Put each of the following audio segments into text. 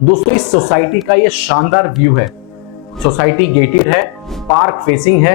दोस्तों इस सोसाइटी का ये शानदार व्यू है। सोसाइटी गेटेड है, पार्क फेसिंग है।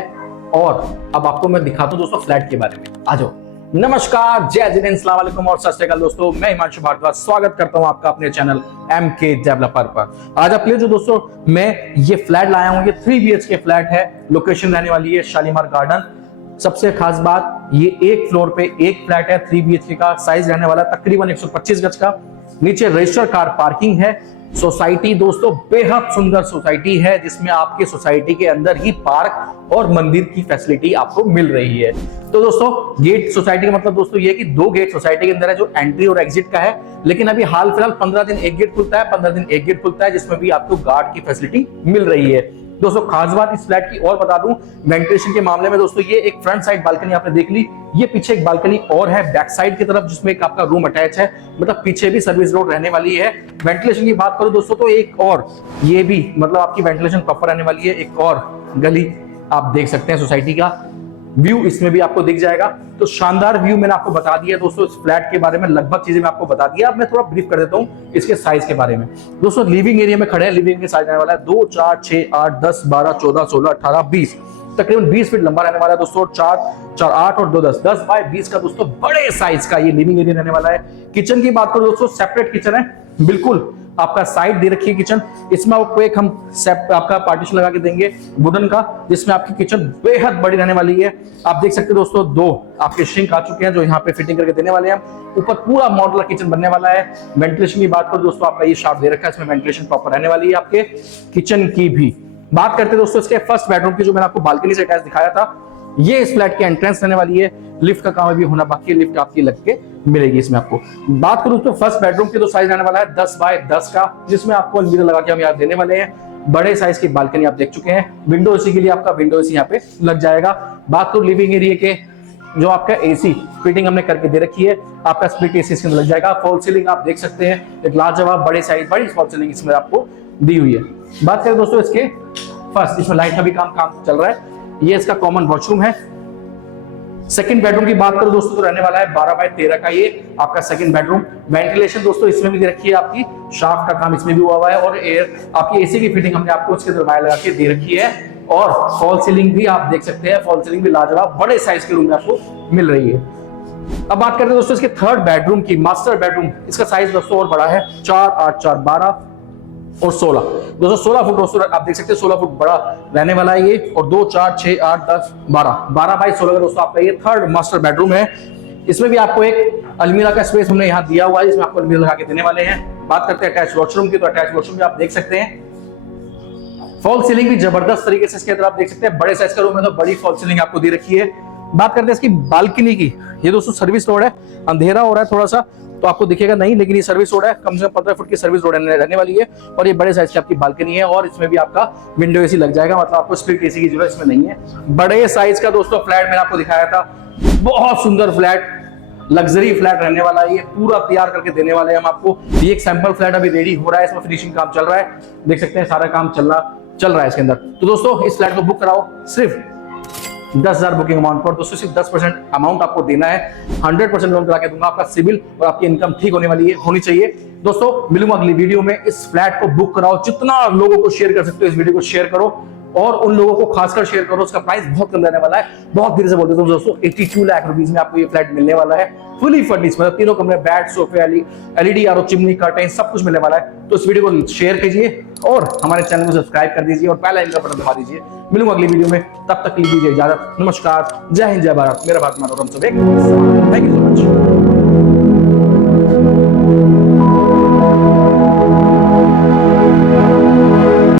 और अब आपको मैं दिखाता हूं दोस्तों फ्लैट के बारे में। आ जाओ। नमस्कार, जय जिनेंद्र, अस्सलाम वालेकुम और सत श्री अकाल दोस्तों। मैं हिमांशु भारद्वाज स्वागत करता हूं आपका अपने चैनल MK डेवलपर पर। आज आपके लिए जो दोस्तों मैं ये फ्लैट लाया हूं, ये 3 BHK फ्लैट है। लोकेशन रहने वाली है शालीमार गार्डन। सबसे खास बात, ये एक फ्लोर पे एक फ्लैट है, 3 BHK का साइज रहने वाला है तकरीबन 125 गज का। नीचे रजिस्टर कार पार्किंग है। सोसाइटी दोस्तों बेहद सुंदर सोसाइटी है, जिसमें आपके सोसाइटी के अंदर ही पार्क और मंदिर की फैसिलिटी आपको मिल रही है। तो दोस्तों गेट सोसाइटी का मतलब दोस्तों ये कि 2 गेट सोसाइटी के अंदर है, जो एंट्री और एग्जिट का है। लेकिन अभी हाल फिलहाल 15 दिन एक गेट खुलता है, 15 दिन एक गेट खुलता है, जिसमें भी आपको गार्ड की फैसिलिटी मिल रही है। दोस्तों खास बात इस फ्लैट की और बता दूं, वेंटिलेशन के मामले में दोस्तों ये एक फ्रंट साइड बालकनी आपने देख ली, ये पीछे एक बालकनी और है बैक साइड की तरफ, जिसमें एक आपका रूम अटैच है। मतलब पीछे भी सर्विस रोड रहने वाली है। वेंटिलेशन की बात करूं दोस्तों तो एक और ये भी मतलब आपकी वेंटिलेशन प्रॉपर रहने वाली है। एक और गली आप देख सकते हैं, सोसाइटी का व्यू इसमें भी आपको दिख जाएगा। तो शानदार व्यू मैंने आपको बता दिया दोस्तों। इस फ्लैट के बारे में लगभग चीजें मैं आपको बता दिया। अब मैं थोड़ा ब्रीफ कर देता हूँ इसके साइज के बारे में। दोस्तों लिविंग एरिया में खड़े हैं। लिविंग के साइज रहने वाला है 2, 4, 6, 8, 10, 12, 14, 16, 18, 20, तकरीबन 20 फीट लंबा रहने वाला है दोस्तों। 4, 4, 8 और 2, 10, 10 बाय 20 का दोस्तों बड़े साइज का ये लिविंग एरिया रहने वाला है। किचन की बात करो दोस्तों, सेपरेट किचन है, बिल्कुल आपका साइड दे रखी है किचन। इसमें आपको एक हम आपका पार्टीशन लगा के देंगे वुडन का, जिसमें आपकी किचन बेहद बड़ी रहने वाली है। आप देख सकते हैं दोस्तों 2 आपके सिंक आ चुके हैं, जो यहाँ पे फिटिंग करके देने वाले हैं। ऊपर पूरा मॉडुलर किचन बनने वाला है। वेंटिलेशन की बात करो दोस्तों, आपका ये शाफ्ट दे रखा है, इसमें वेंटिलेशन प्रॉपर रहने वाली है। आपके किचन की भी बात करते हैं दोस्तों, इसके फर्स्ट बेडरूम की, जो मैंने आपको बालकनी से अटैच दिखाया था, ये इस फ्लैट की एंट्रेंस रहने वाली है। लिफ्ट का काम अभी होना बाकी है, लिफ्ट आपकी लग के मिलेगी इसमें आपको। बात करूं तो फर्स्ट बेडरूम की तो साइज रहने वाला है 10 बाय 10 का, जिसमें आपको अलमीरा लगा के हम यहाँ देने वाले हैं। बड़े साइज की बालकनी आप देख चुके हैं। विंडो एसी के लिए आपका विंडो एसी यहाँ पे लग जाएगा। बात करूं लिविंग एरिया के, जो आपका एसी फिटिंग हमने करके दे रखी है, आपका स्प्लिट एसी इसके अंदर लग जाएगा। फॉल सीलिंग आप देख सकते हैं, एक लाजवाब बड़े साइज बड़ी फॉल सीलिंग इसमें आपको दी हुई है। बात करें दोस्तों इसके फर्स्ट, इसमें लाइट का भी काम चल रहा है। ये इसका कॉमन वॉशरूम है। सेकंड बेडरूम की बात करो दोस्तों तो रहने वाला है 12 बाय 13 का ये आपका सेकंड बेडरूम। वेंटिलेशन दोस्तों इसमें भी दे रखी है, आपकी शाफ्ट का काम इसमें भी हुआ हुआ है। और एयर आपकी एसी की फिटिंग हमने आपको उसके अंदर वायर लगा के दे रखी है। और फॉल सीलिंग भी आप देख सकते हैं, फॉल सीलिंग भी लाजवाब बड़े साइज के रूम में आपको मिल रही है। अब बात करते हैं दोस्तों इसके थर्ड बेडरूम की, मास्टर बेडरूम। इसका साइज दोस्तों और बड़ा है, 4, 8, 4, 12 और 16 दोस्तों 16 फुट दोस्तों आप देख सकते हैं, 16 फुट बड़ा रहने वाला है ये। और 2, 4, 6, 8, 10, 12 बाय 16 का दोस्तों आपका ये थर्ड मास्टर बेडरूम है। इसमें भी आपको एक अलमीरा का स्पेस हमने यहाँ दिया हुआ है, जिसमें आपको अलमीरा लगा के देने वाले हैं। बात करते हैं अटैच वॉशरूम की, तो अटैच वॉशरूम भी आप देख सकते हैं। फॉल सीलिंग भी जबरदस्त तरीके से इसके अंदर आप देख सकते हैं। बड़े साइज का रूम है तो बड़ी फॉल सीलिंग आपको दे रखी है। बात करते हैं इसकी बालकनी की। ये दोस्तों सर्विस रोड है, अंधेरा हो रहा है थोड़ा सा तो आपको दिखेगा नहीं, लेकिन ये सर्विस रोड है, कम से कम 15 फुट की सर्विस रोड रहने वाली है। और ये बड़े साइज की आपकी बालकनी है, और इसमें भी आपका विंडो एसी लग जाएगा। मतलब आपको स्प्लिट एसी की जरूरत इसमें नहीं है। बड़े साइज का दोस्तों फ्लैट मैंने आपको दिखाया था, बहुत सुंदर फ्लैट, लग्जरी फ्लैट रहने वाला है। ये पूरा तैयार करके देने वाले हैं हम आपको। ये एक सैंपल फ्लैट अभी रेडी हो रहा है, इसमें फिनिशिंग काम चल रहा है, देख सकते हैं सारा काम चल रहा है इसके अंदर। तो दोस्तों इस फ्लैट को बुक कराओ सिर्फ 10,000 बुकिंग अमाउंट पर। दोस्तों सिर्फ 10% अमाउंट आपको देना है। 100% लोन करा के दूंगा। आपका सिविल और आपकी इनकम ठीक होनी चाहिए। दोस्तों मिलूंगा अगली वीडियो में। इस फ्लैट को बुक कराओ, जितना लोगों को शेयर कर सकते हो इस वीडियो को शेयर करो, और उन लोगों को खासकर शेयर करो। उसका प्राइस बहुत कम रहने वाला है। बहुत धीरे से बोलते हो दोस्तों, 82 लाख रुपीज में आपको ये फ्लैट मिलने वाला है, फुली फर्निश, मतलब तीनों कमरे, बेड, सोफे, LED आरो, चिमनी, कर्टेन सब कुछ मिलने वाला है। तो इस वीडियो को शेयर कीजिए और हमारे चैनल को सब्सक्राइब कर दीजिए और बेल आइकन का बटन दबा दीजिए। मिलूंगा अगली वीडियो में, तब तक के लिए दीजिए इजाजत। नमस्कार, जय हिंद, जय भारत। मेरा भारत मानो, थैंक यू सो मच।